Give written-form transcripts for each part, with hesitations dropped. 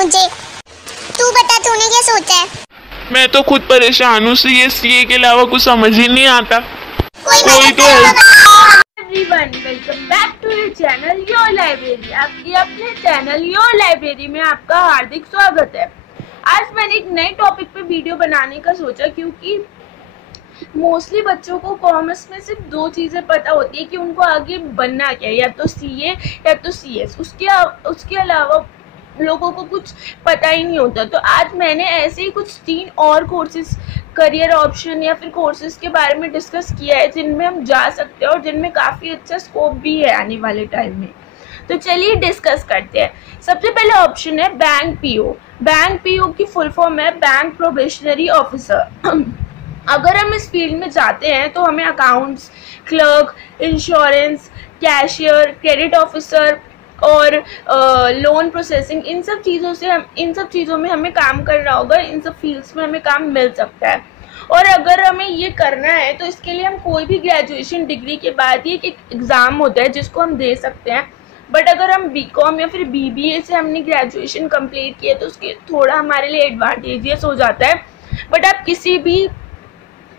मुझे। तू बता, तूने क्या सोचा है? मैं तो खुद परेशान हूँ, सीए के अलावा कुछ समझ ही नहीं आता। कोई तो everyone, welcome back to your channel your library. आपके अपने चैनल योर लाइब्रेरी में आपका हार्दिक स्वागत है। आज मैंने एक नए टॉपिक पे वीडियो बनाने का सोचा, क्योंकि मोस्टली बच्चों को कॉमर्स में सिर्फ दो चीज़ें पता होती है कि उनको आगे बनना क्या है, या तो सीए या तो सीएस। उसके अलावा लोगों को कुछ पता ही नहीं होता। तो आज मैंने ऐसे ही कुछ 3 और कोर्सेज, करियर ऑप्शन या फिर कोर्सेज के बारे में डिस्कस किया है जिनमें हम जा सकते हैं और जिनमें काफ़ी अच्छा स्कोप भी है आने वाले टाइम में। तो चलिए डिस्कस करते हैं। सबसे पहले ऑप्शन है बैंक पीओ। बैंक पीओ की फुल फॉर्म है बैंक प्रोबेशनरी ऑफिसर। अगर हम इस फील्ड में जाते हैं तो हमें accounts, clerk, insurance, cashier, credit officer और लोन प्रोसेसिंग, इन सब चीज़ों में हमें काम करना होगा। इन सब फील्ड्स में हमें काम मिल सकता है। और अगर हमें ये करना है तो इसके लिए हम कोई भी ग्रेजुएशन डिग्री के बाद ही एक एग्ज़ाम होता है जिसको हम दे सकते हैं। बट अगर हम बीकॉम या फिर बीबीए से हमने ग्रेजुएशन कंप्लीट किया तो उसके थोड़ा हमारे लिए एडवांटेजियस हो जाता है। बट आप किसी भी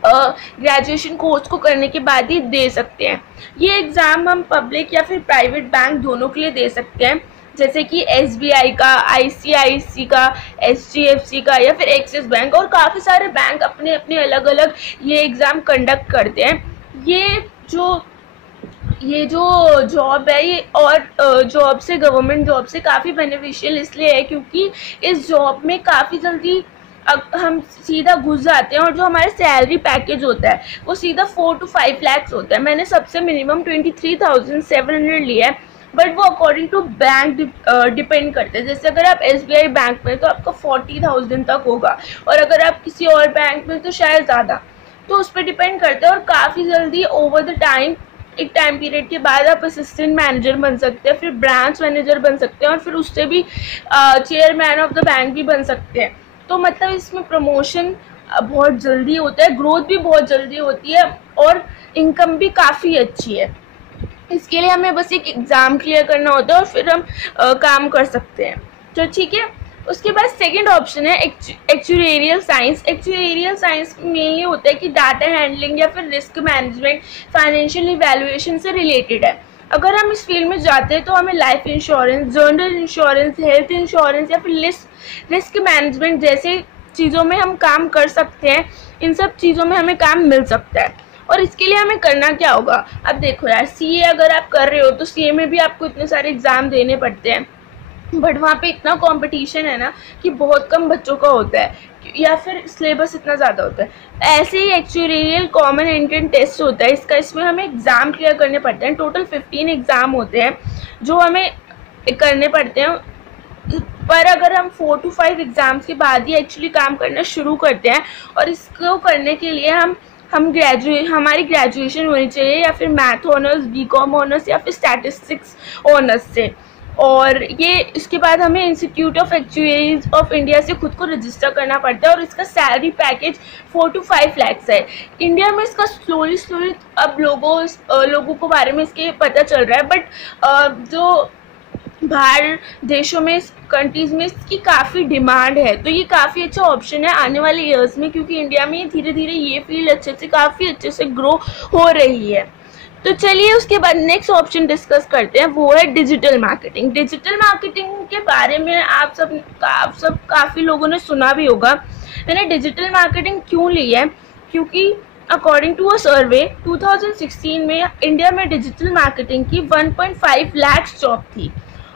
ग्रेजुएशन कोर्स को करने के बाद ही दे सकते हैं। ये एग्ज़ाम हम पब्लिक या फिर प्राइवेट बैंक दोनों के लिए दे सकते हैं, जैसे कि एसबीआई का, आईसीआईसी का, एचडीएफसी का या फिर एक्सिस बैंक, और काफ़ी सारे बैंक अपने अपने अलग अलग ये एग्ज़ाम कंडक्ट करते हैं। ये जो जॉब है ये और जॉब से, गवर्नमेंट जॉब से काफ़ी बेनिफिशियल इसलिए है क्योंकि इस जॉब में काफ़ी जल्दी हम सीधा घुस जाते हैं और जो हमारा सैलरी पैकेज होता है वो सीधा 4 to 5 lakhs होता है। मैंने सबसे मिनिमम 23,700 लिया है, बट वो अकॉर्डिंग टू बैंक डिपेंड करते हैं। जैसे अगर आप एसबीआई बैंक में तो आपका 40,000 तक होगा, और अगर आप किसी और बैंक में तो शायद ज़्यादा। तो उस पर डिपेंड करते हैं और काफ़ी जल्दी ओवर द टाइम, एक टाइम पीरियड के बाद आप असिस्टेंट मैनेजर बन सकते हैं, फिर ब्रांच मैनेजर बन सकते हैं और फिर उससे भी चेयरमैन ऑफ द बैंक भी बन सकते हैं। तो मतलब इसमें प्रमोशन बहुत जल्दी होता है, ग्रोथ भी बहुत जल्दी होती है और इनकम भी काफ़ी अच्छी है। इसके लिए हमें बस एक एग्ज़ाम क्लियर करना होता है और फिर हम काम कर सकते हैं। तो ठीक है। उसके बाद सेकंड ऑप्शन है एक्चुरियल साइंस। एक्चुरियल साइंस में ये होता है कि डाटा हैंडलिंग या फिर रिस्क मैनेजमेंट, फाइनेंशियल इवैल्यूएशन से रिलेटेड है। अगर हम इस फील्ड में जाते हैं तो हमें life insurance, general insurance, health insurance या फिर रिस्क मैनेजमेंट जैसे चीज़ों में हम काम कर सकते हैं। इन सब चीज़ों में हमें काम मिल सकता है। और इसके लिए हमें करना क्या होगा? अब देखो यार, सीए अगर आप कर रहे हो तो सीए में भी आपको इतने सारे एग्ज़ाम देने पड़ते हैं, बट वहाँ पे इतना कंपटीशन है ना कि बहुत कम बच्चों का होता है या फिर सिलेबस इतना ज़्यादा होता है। ऐसे ही एक्चुरियल कॉमन एंट्रेंस टेस्ट होता है इसमें हमें एग्ज़ाम क्लियर करने पड़ते हैं। टोटल 15 एग्ज़ाम होते हैं जो हमें करने पड़ते हैं। पर अगर हम 4 to 5 एग्ज़ाम्स के बाद ही एक्चुअली काम करना शुरू करते हैं, और इसको करने के लिए हमारी ग्रेजुएशन होनी चाहिए या फिर मैथ ऑनर्स, बीकॉम ऑनर्स या फिर स्टैटिस्टिक्स ऑनर्स से। और ये इसके बाद हमें institute of actuaries of India से खुद को रजिस्टर करना पड़ता है और इसका सैलरी पैकेज 4 to 5 lakhs है। इंडिया में इसका स्लोली अब लोगों को बारे में इसके पता चल रहा है, बट जो बाहर देशों में, कंट्रीज़ में इसकी काफ़ी डिमांड है। तो ये काफ़ी अच्छा ऑप्शन है आने वाले ईयर्स में, क्योंकि इंडिया में धीरे धीरे ये फील्ड काफ़ी अच्छे से ग्रो हो रही है। तो चलिए उसके बाद नेक्स्ट ऑप्शन डिस्कस करते हैं, वो है डिजिटल मार्केटिंग। डिजिटल मार्केटिंग के बारे में आप सब काफ़ी लोगों ने सुना भी होगा। मैंने डिजिटल मार्केटिंग क्यों ली है? क्योंकि अकॉर्डिंग टू अ सर्वे 2016 में इंडिया में डिजिटल मार्केटिंग की 1.5 lakhs जॉब थी,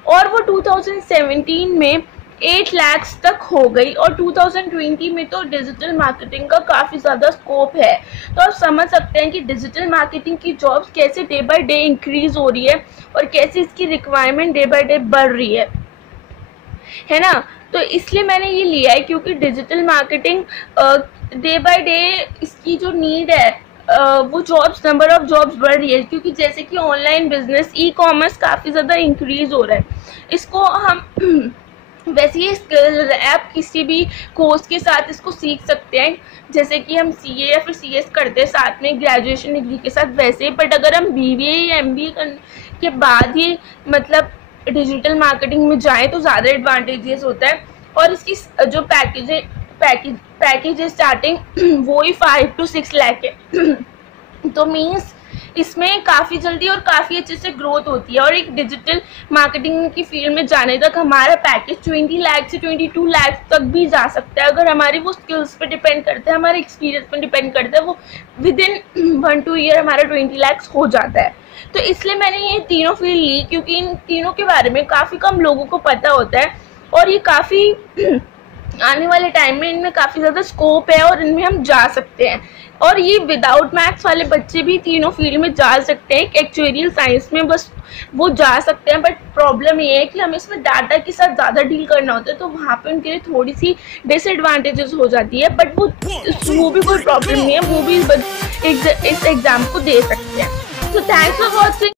और वो 2017 में 8 lakhs तक हो गई, और 2020 में तो डिजिटल मार्केटिंग का काफ़ी ज़्यादा स्कोप है। तो आप समझ सकते हैं कि डिजिटल मार्केटिंग की जॉब्स कैसे डे बाय डे इंक्रीज़ हो रही है और कैसे इसकी रिक्वायरमेंट डे बाय डे बढ़ रही है ना। तो इसलिए मैंने ये लिया है, क्योंकि digital marketing day by day इसकी जो नीड है, वो नंबर ऑफ जॉब्स बढ़ रही है, क्योंकि जैसे कि ऑनलाइन बिजनेस, ई कॉमर्स काफ़ी ज़्यादा इंक्रीज़ हो रहा है। इसको हम वैसे ये स्किल आप किसी भी कोर्स के साथ इसको सीख सकते हैं, जैसे कि हम सीए या फिर सीएस करते हैं साथ में ग्रेजुएशन डिग्री के साथ वैसे। बट अगर हम बीबीए या एमबीए के बाद ही मतलब डिजिटल मार्केटिंग में जाएं तो ज़्यादा एडवांटेजेस होता है। और इसकी जो पैकेज स्टार्टिंग वो ही 5 to 6 लाख है। तो मीन्स इसमें काफ़ी जल्दी और काफ़ी अच्छे से ग्रोथ होती है। और एक डिजिटल मार्केटिंग की फील्ड में जाने तक हमारा पैकेज 20 लाख से 22 लाख तक भी जा सकता है, अगर हमारी वो स्किल्स पे डिपेंड करता है, हमारे एक्सपीरियंस पे डिपेंड करता है। वो विद इन 1-2 ईयर हमारा 20 लाख हो जाता है। तो इसलिए मैंने ये तीनों फील्ड ली, क्योंकि इन तीनों के बारे में काफ़ी कम लोगों को पता होता है और ये काफ़ी आने वाले टाइम में इनमें काफ़ी ज़्यादा स्कोप है और इनमें हम जा सकते हैं। और ये विदाउट मैथ्स वाले बच्चे भी तीनों फील्ड में जा सकते हैं। एक्चुअरियल साइंस में बस वो जा सकते हैं, बट प्रॉब्लम ये है कि हमें इसमें डाटा के साथ ज़्यादा डील करना होता है, तो वहाँ पे उनके लिए थोड़ी सी डिसएडवांटेजेस हो जाती है। बट वो भी कोई प्रॉब्लम नहीं है, वो भी इस एग्ज़ाम को दे सकते हैं। तो थैंक्स फॉर वॉचिंग।